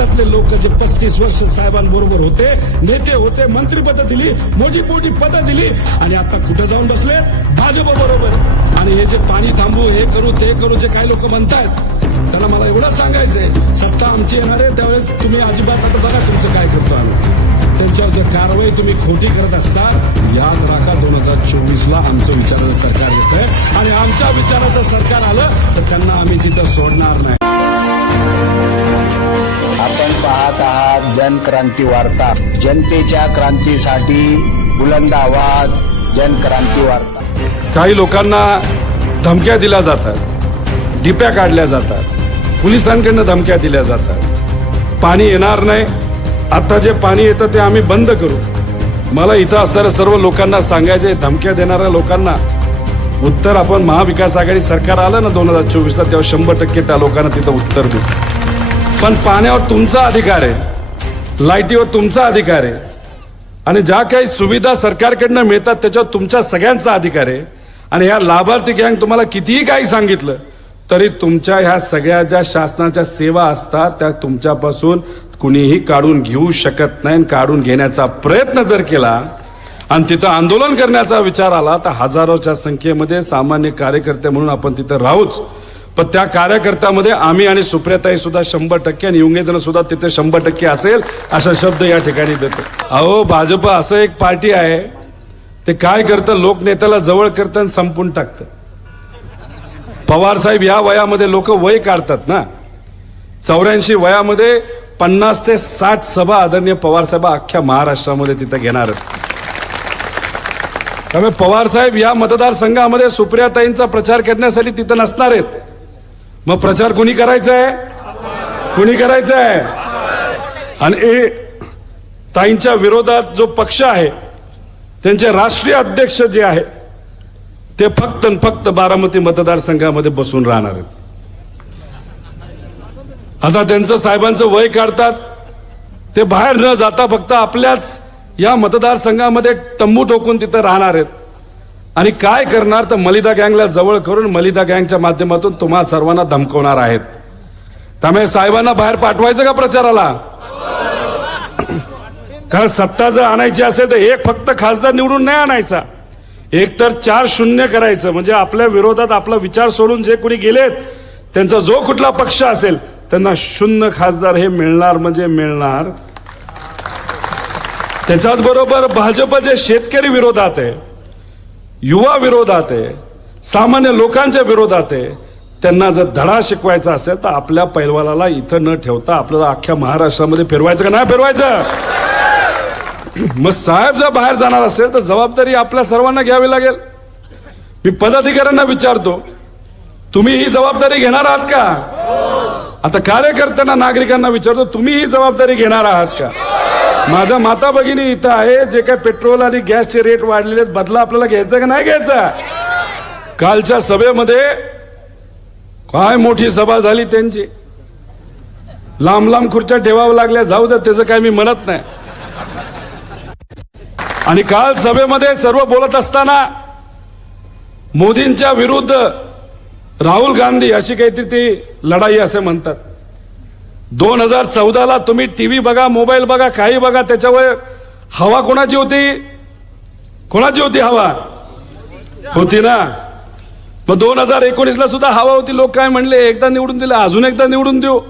आपल्यातले लोक जे पस्तीस वर्ष साहेबांबरोबर होते नेते होते मंत्रीपद दिली मोठी मोठी पदं दिली आणि आता कुठं जाऊन बसले? भाजप बरोबर आणि हे जे पाणी थांबू हे करू ते करू जे काही लोक म्हणतायत त्यांना मला एवढं सांगायचंय सत्ता आमची येणार आहे त्यावेळेस तुम्ही अजिबात आता बघा तुमचं काय करतो आम्ही. त्यांच्यावर जर कारवाई तुम्ही खोटी करत असता याद राखा दोन हजार चोवीस ला आमचं विचाराचं सरकार येतंय आणि आमच्या विचाराचं सरकार आलं तर त्यांना आम्ही तिथं सोडणार नाही. आपण पाहत आहात जनक्रांती वार्ता. जनतेच्या क्रांतीसाठी बुलंद आवाज जनक्रांती वार्ता. काही लोकांना धमक्या दिल्या जातात डिप्या काढल्या जातात पोलिसांकडनं धमक्या दिल्या जातात. पाणी येणार नाही आता जे पाणी येतं ते आम्ही बंद करू. मला इथं असणाऱ्या सर्व लोकांना सांगायचे धमक्या देणाऱ्या लोकांना उत्तर आपण महाविकास आघाडी सरकार आलं ना दोन हजार चोवीसला तेव्हा शंभर टक्के त्या लोकांना तिथं उत्तर देऊ. पण पाण्यावर तुमचा अधिकार आहे लाईटीवर तुमचा अधिकार आहे आणि ज्या काही सुविधा सरकारकडनं मिळतात त्याच्यावर तुमच्या सगळ्यांचा अधिकार आहे आणि ह्या लाभार्थी गँग तुम्हाला कितीही काही सांगितलं तरी तुमच्या ह्या सगळ्या ज्या शासनाच्या सेवा असतात त्या तुमच्यापासून कुणीही काढून घेऊ शकत नाही आणि काढून घेण्याचा प्रयत्न जर केला आणि तिथं आंदोलन करण्याचा विचार आला तर हजारोच्या संख्येमध्ये सामान्य कार्यकर्ते म्हणून आपण तिथं राहूच. पण त्या कार्यकर्त्यामध्ये आम्ही आणि सुप्रियाताई सुद्धा शंभर टक्के आणि युंगेजन सुद्धा तिथे शंभर टक्के असेल असा शब्द या ठिकाणी देतो. अहो भाजप असं एक पार्टी आहे ते काय करतं लोकनेत्याला जवळ करतं आणि संपून टाकतं. पवार साहेब या वयामध्ये लोक वय काढतात ना. चौऱ्याऐंशी वयामध्ये पन्नास ते साठ सभा आदरणीय पवार साहेब अख्ख्या महाराष्ट्रामध्ये तिथं घेणार आहेत. त्यामुळे पवार साहेब या मतदारसंघामध्ये सुप्रियाताईंचा प्रचार करण्यासाठी तिथं नसणार आहेत. मग प्रचार कुणी करायचा आहे कुणी करायचा आहे आणि ए ताईंच्या विरोधात जो पक्ष आहे त्यांचे राष्ट्रीय अध्यक्ष जे आहे ते फक्त आणि फक्त बारामती मतदारसंघामध्ये बसून राहणार आहेत. आता त्यांचं साहेबांचं वय काढतात ते बाहेर न जाता फक्त आपल्याच या मतदारसंघामध्ये तंबू ठोकून तिथं राहणार आहेत. आणि काय करणार तर मलिदा गँगला जवळ करून मलिदा गँगच्या माध्यमातून तुम्हा सर्वांना धमकवणार आहेत. त्यामुळे साहेबांना बाहेर पाठवायचं का प्रचाराला? कारण सत्ता जर आणायची असेल तर एक फक्त खासदार निवडून नाही आणायचा. एक तर चार शून्य करायचं. म्हणजे आपल्या विरोधात आपला विचार सोडून जे कोणी गेलेत त्यांचा जो कुठला पक्ष असेल त्यांना शून्य खासदार हे मिळणार म्हणजे मिळणार त्याच्याच बरोबर भाजप जे शेतकरी विरोधात आहे युवा विरोधात आहे सामान्य लोकांच्या विरोधात आहे त्यांना जर धडा शिकवायचा असेल तर आपल्या पैलवालाला इथं न ठेवता आपल्याला अख्ख्या महाराष्ट्रामध्ये फिरवायचं का नाही फिरवायचं? मग साहेब जर बाहेर जाणार असेल तर जबाबदारी आपल्या सर्वांना घ्यावी लागेल. मी पदाधिकाऱ्यांना विचारतो तुम्ही ही जबाबदारी घेणार आहात का? आता कार्यकर्त्यांना नागरिकांना विचारतो तुम्ही ही जबाबदारी घेणार आहात का? माझ्या माता भगिनी इथं आहे जे काही पेट्रोल आणि गॅसचे रेट वाढलेले आहेत, बदला आपल्याला घ्यायचा का नाही घ्यायचा? कालच्या सभेमध्ये काय मोठी सभा झाली त्यांची? लांब लांब खुर्च्या ठेवावं लागल्या जाऊ द्या त्याचं काय मी म्हणत नाही. आणि काल सभेमध्ये सर्व बोलत असताना मोदींच्या विरुद्ध राहुल गांधी अशी काहीतरी ती लढाई असे म्हणतात. दोन हजार चौदाला तुम्ही टी व्ही बघा मोबाईल बघा काही बघा त्याच्यावर हवा कोणाची होती? कोणाची होती हवा? होती ना? मग दोन हजार एकोणीसला सुद्धा हवा होती. लोक काय म्हणले एकदा निवडून दिले अजून एकदा निवडून देऊ.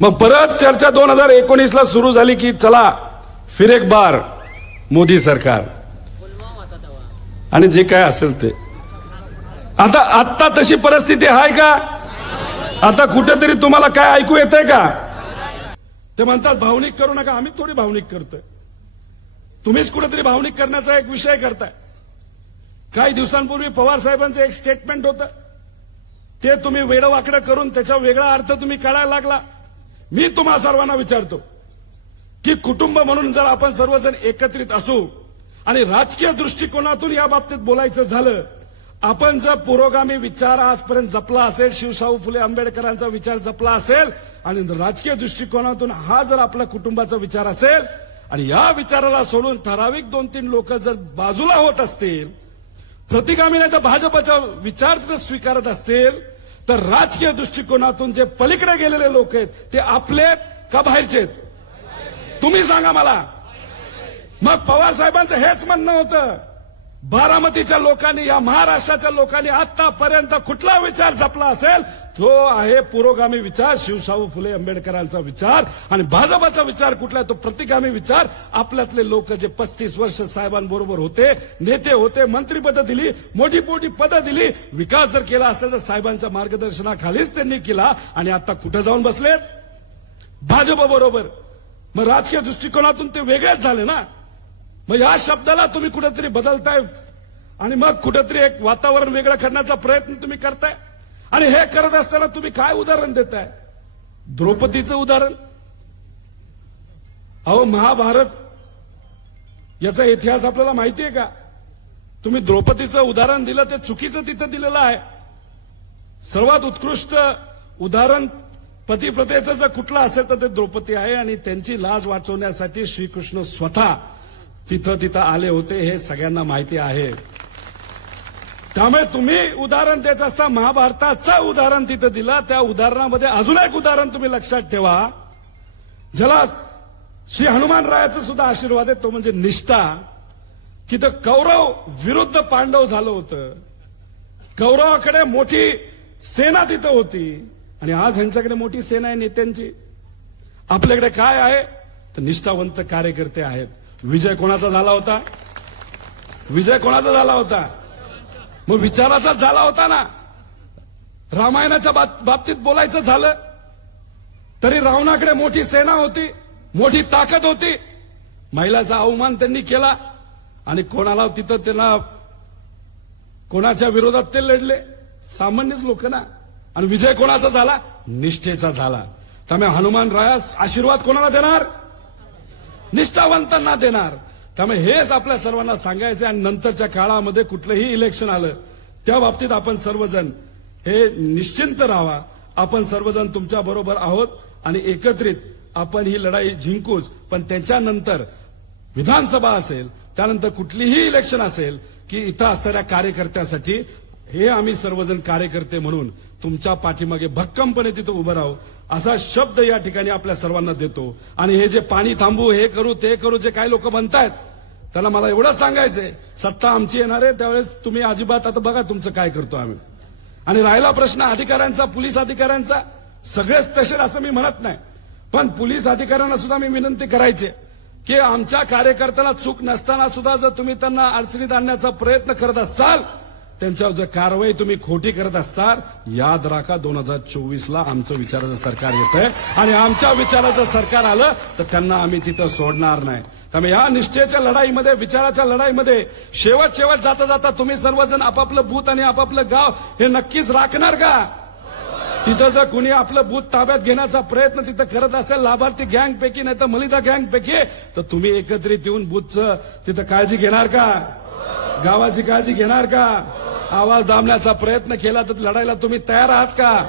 मग परत चर्चा दोन हजार एकोणीसला सुरू झाली की चला फिर एक बार मोदी सरकार. आणि जे काय असेल ते. आता आत्ता तशी परिस्थिती आहे का? आता कुठेतरी तुम्हाला काय ऐकू येतंय का? ते म्हणतात भावनिक करू नका. आम्ही थोडी भावनिक करतोय. तुम्हीच कुठेतरी भावनिक करण्याचा एक विषय करताय. काही दिवसांपूर्वी पवार साहेबांचं एक स्टेटमेंट होतं. ते तुम्ही वेडवाकडं करून त्याचा वेगळा अर्थ तुम्ही काढायला लागला. मी तुम्हा सर्वांना विचारतो की कुटुंब म्हणून जर आपण सर्वजण एकत्रित असू आणि राजकीय दृष्टिकोनातून या बाबतीत बोलायचं झालं आपण जर पुरोगामी विचार आजपर्यंत जपला असेल शिवशाहू फुले आंबेडकरांचा विचार जपला असेल आणि राजकीय दृष्टिकोनातून हा जर आपला कुटुंबाचा विचार असेल आणि या विचाराला सोडून ठराविक दोन तीन लोक जर बाजूला होत असतील प्रतिगामी नाही तर भाजपचा विचार जर स्वीकारत असतील तर राजकीय दृष्टिकोनातून जे पलीकडे गेलेले लोक आहेत ते आपले का बाहेरचे आहेत? तुम्ही सांगा मला. मग पवार साहेबांचं हेच म्हणणं होतं. बारामतीच्या लोकांनी या महाराष्ट्राच्या लोकांनी आतापर्यंत कुठला विचार जपला असेल? तो आहे पुरोगामी विचार शिवशाहू फुले आंबेडकरांचा विचार. आणि भाजपाचा विचार कुठला तो प्रतिगामी विचार. आपल्यातले लोक जे पस्तीस वर्ष साहेबांबरोबर होते नेते होते मंत्रीपदं दिली मोठी मोठी पदं दिली विकास जर केला असेल तर साहेबांच्या मार्गदर्शनाखालीच त्यांनी केला. आणि आता कुठं जाऊन बसलेत? भाजपाबरोबर. मग राजकीय दृष्टिकोनातून ते वेगळेच झाले ना? मग या शब्दाला तुम्ही कुठेतरी बदलताय आणि मग कुठेतरी एक वातावरण वेगळं करण्याचा प्रयत्न तुम्ही करताय. आणि हे करत असताना तुम्ही काय उदाहरण देताय? द्रौपदीचं उदाहरण? अहो महाभारत याचा इतिहास आपल्याला माहिती आहे का? तुम्ही द्रौपदीचं उदाहरण दिलं ते चुकीचं तिथं दिलेलं आहे. सर्वात उत्कृष्ट उदाहरण पतिप्रतेचं जर कुठलं असेल तर ते द्रौपदी आहे आणि त्यांची लाज वाचवण्यासाठी श्रीकृष्ण स्वतः तिथं तिथं आले होते हे सगळ्यांना माहिती आहे. त्यामुळे तुम्ही उदाहरण देत असता महाभारताचं उदाहरण तिथं दिलं. त्या उदाहरणामध्ये अजून एक उदाहरण तुम्ही लक्षात ठेवा. ज्याला श्री हनुमानरायाचा सुद्धा आशीर्वाद आहे तो म्हणजे निष्ठा. की तर कौरव विरुद्ध पांडव झालं होतं. कौरवाकडे मोठी सेना तिथं होती. आणि आज ह्यांच्याकडे मोठी सेना आहे नेत्यांची. आपल्याकडे काय आहे? तर निष्ठावंत कार्यकर्ते आहेत. विजय कोणाचा झाला होता? विजय कोणाचा झाला होता? मग विचाराचाच झाला होता ना? रामायणाच्या बाब- बाबतीत बोलायचं झालं तरी रावणाकडे मोठी सेना होती मोठी ताकद होती. महिलाचा अवमान त्यांनी केला आणि कोणाला तिथं त्यांना कोणाच्या विरोधात ते लढले? सामान्यच लोक ना? आणि विजय कोणाचा झाला? निष्ठेचा झाला. त्यामुळे हनुमान रायास आशीर्वाद कोणाला देणार? निष्ठावंतांना देणार. त्यामुळे हेच आपल्या सर्वांना सांगायचं आणि नंतरच्या काळामध्ये कुठलंही इलेक्शन आलं त्या बाबतीत आपण सर्वजण हे निश्चिंत राहा आपण सर्वजण तुमच्या बरोबर आहोत आणि एकत्रित आपण ही लढाई जिंकूच. पण त्याच्यानंतर विधानसभा असेल त्यानंतर कुठलीही इलेक्शन असेल की इथं असणाऱ्या कार्यकर्त्यासाठी हे आम्ही सर्वजण कार्यकर्ते म्हणून तुमच्या पाठीमागे भक्कमपणे तिथं उभं राहू असा शब्द या ठिकाणी आपल्या सर्वांना देतो. आणि हे जे पाणी थांबू हे करू ते करू जे काही लोक म्हणतायत त्याला मला एवढंच सांगायचंय सत्ता आमची येणार आहे त्यावेळेस तुम्ही अजिबात आता बघा तुमचं काय करतो आम्ही. आणि राहिला प्रश्न अधिकाऱ्यांचा पोलीस अधिकाऱ्यांचा सगळेच तसेच असं मी म्हणत नाही. पण पोलीस अधिकाऱ्यांना सुद्धा मी विनंती करायची की आमच्या कार्यकर्त्याला चूक नसताना सुद्धा जर तुम्ही त्यांना अडचणीत आणण्याचा प्रयत्न करत असाल त्यांच्यावर जर कारवाई तुम्ही खोटी करत असताल याद राखा दोन हजार चोवीस ला आमचं विचाराचं सरकार येत आहे आणि आमच्या विचाराचं सरकार आलं तर त्यांना आम्ही तिथं सोडणार नाही. त्यामुळे या निश्चयाच्या लढाईमध्ये विचाराच्या लढाईमध्ये शेवट शेवट जाता जाता तुम्ही सर्वजण आपापलं बूथ आणि आपापलं गाव हे नक्कीच राखणार का? तिथं जर कुणी आपलं बूथ ताब्यात घेण्याचा प्रयत्न तिथं करत असेल लाभार्थी गँग पैकी नाही तर मलिदा गँग पैकी तर तुम्ही एकत्रित येऊन बूथचं तिथं काळजी घेणार का? गावाची काळजी घेणार का? आवाज दाबण्याचा प्रयत्न केला तर लढायला तुम्ही तयार आहात का?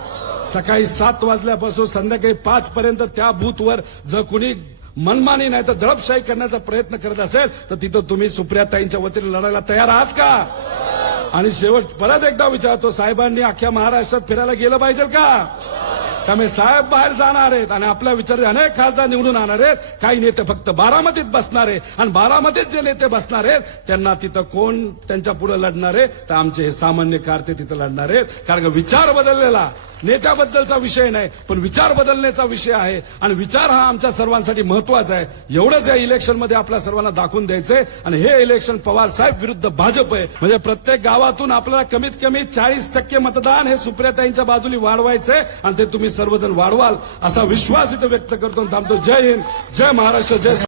सकाळी सात वाजल्यापासून संध्याकाळी पाच पर्यंत त्या बूथवर जर कुणी मनमानी नाही तर दडपशाही करण्याचा प्रयत्न करत असेल तर तिथं तुम्ही सुप्रियाताईंच्या वतीने लढायला तयार आहात का? आणि शेवट परत एकदा विचारतो साहेबांनी अख्ख्या महाराष्ट्रात फिरायला गेलं पाहिजे का? त्यामुळे साहेब बाहेर जाणार आहेत आणि आपल्या विचार अनेक खासदार निवडून आणणार आहेत. काही नेते फक्त बारामतीत बसणार आहे आणि बारामतीत जे नेते बसणार आहेत त्यांना तिथं कोण त्यांच्या पुढे लढणार आहे? तर आमचे हे सामान्य कारते तिथं लढणार आहेत. कारण का विचार बदललेला. नेत्याबद्दलचा विषय नाही पण विचार बदलण्याचा विषय आहे. आणि विचार हा आमच्या सर्वांसाठी महत्त्वाचा आहे. एवढंच या इलेक्शनमध्ये आपल्या सर्वांना दाखवून द्यायचंय. आणि हे इलेक्शन पवार साहेब विरुद्ध भाजप आहे. म्हणजे प्रत्येक गावातून आपल्याला कमीत कमी चाळीस टक्के मतदान हे सुप्रियाताईंच्या बाजूनी वाढवायचंय. आणि ते तुम्ही सर्वजण वाढवाल असा विश्वास इथं व्यक्त करतो आणि थांबतो. जय हिंद जय महाराष्ट्र जय